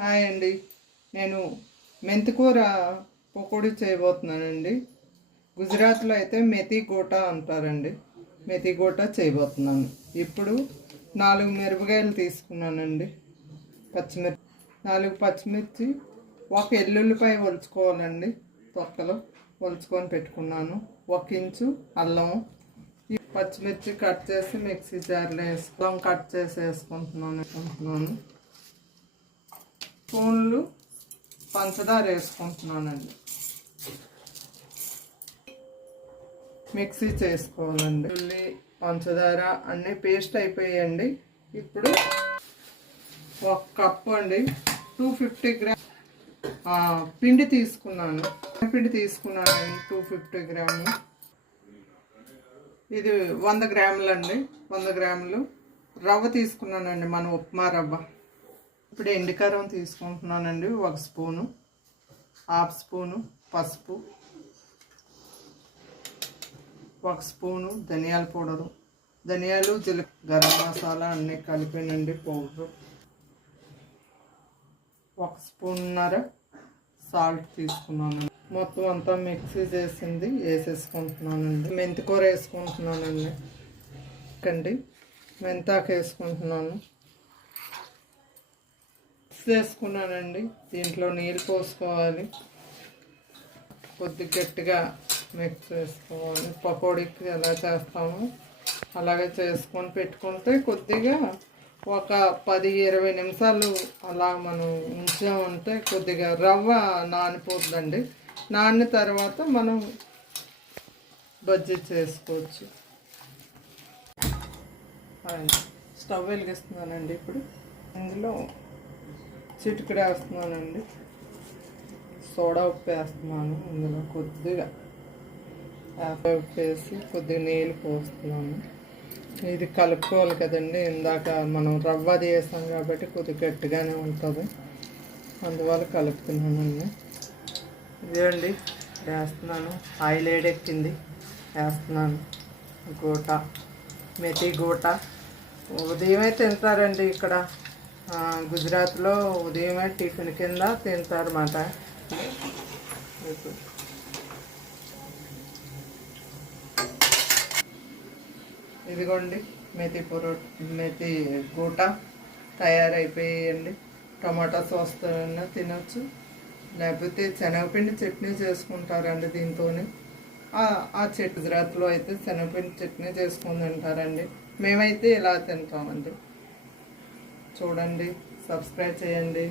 Hi అండి. నేను మెంతికూర పకోడీ చేయబోతున్నానండి. గుజరాత్లో అయితే మెతి గోటా అంటారండి. మెతి గోటా చేయబోతున్నాను. ఇప్పుడు 4 మిరపకాయలు తీసుకున్నానండి. పచ్చిమిర్చి 4 పచ్చిమిర్చి, ఒక ఎల్లుల్లిపాయ ఒలుచుకోవాలండి. తొక్కలు ఒలుచుకొని పెట్టుకున్నాను. 1 ఇంచు అల్లం, ఈ పచ్చిమిర్చి కట్ చేసి మిక్సీ జార్లో కట్ చేసి వేసుకుంటున్నాను. స్పూన్లు పంచదార వేసుకుంటున్నానండి. మిక్సీ చేసుకోవాలండి. ఉల్లి, పంచదార అన్నీ పేస్ట్ అయిపోయాయండి. ఇప్పుడు 1 కప్పు అండి 250 గ్రామ్ పిండి తీసుకున్నాను. 250 గ్రాములు. ఇది 100 గ్రాములు అండి. 100 గ్రాములు రవ్వ తీసుకున్నానండి, మన ఉప్మా రవ్వ. ఇప్పుడు ఎండుకారం తీసుకుంటున్నానండి, 1 స్పూను. 1/2 స్పూను పసుపు, 1 స్పూను ధనియాల పౌడరు, ధనియాలు, జీలకర్ర, గరం మసాలా అన్నీ కలిపానండి పౌడరు. 1 స్పూన్నర సాల్ట్ తీసుకున్నానండి. మొత్తం అంతా మిక్సీ చేసింది వేసేసుకుంటున్నానండి. మెంతికూర వేసుకుంటున్నానండి. మెంతాకు వేసుకుంటున్నాను. వేసుకున్నానండి. దీంట్లో నీళ్ళు పోసుకోవాలి. కొద్ది గట్టిగా మిక్స్ చేసుకోవాలి. పకోడీకి ఎలా చేస్తామో అలాగే చేసుకొని పెట్టుకుంటే కొద్దిగా ఒక 10-20 నిమిషాలు అలా మనం ఉంచామంటే కొద్దిగా రవ్వ నానిపోతుందండి. నానిన తర్వాత మనం బజ్జీ చేసుకోవచ్చు. స్టవ్ వెలిగిస్తున్నానండి. ఇప్పుడు ఇందులో చిటికెడు వేస్తున్నానండి. సోడా ఉప్పు వేస్తున్నాను. ఇందులో కొద్దిగా ఉప్పు వేసి కొద్దిగా నీళ్ళు పోస్తున్నాను. ఇది కలుపుకోవాలి కదండి. ఇందాక మనం రవ్వది వేసాం కాబట్టి కొద్దిగా గట్టిగానే ఉంటుంది, అందువల్ల కలుపుతున్నానండి. ఇదేండి వేస్తున్నాను. ఆయిల్ వేడెక్కింది, వేస్తున్నాను. గోటా, మెతి గోటా ఉదయమే తింటారండి ఇక్కడ. గుజరాత్లో ఉదయమే టిఫిన్ కింద తింటారన్నమాట. ఇదిగోండి మెతి గోటా తయారైపోయాయండి. టమాటా సాస్తో తినొచ్చు, లేకపోతే శనగపిండి చట్నీ చేసుకుంటారండి దీంతో. గుజరాత్లో అయితే శనగపిండి చట్నీ చేసుకొని తింటారండి. మేమైతే ఇలా తింటామండి. చూడండి, సబ్స్క్రైబ్ చేయండి.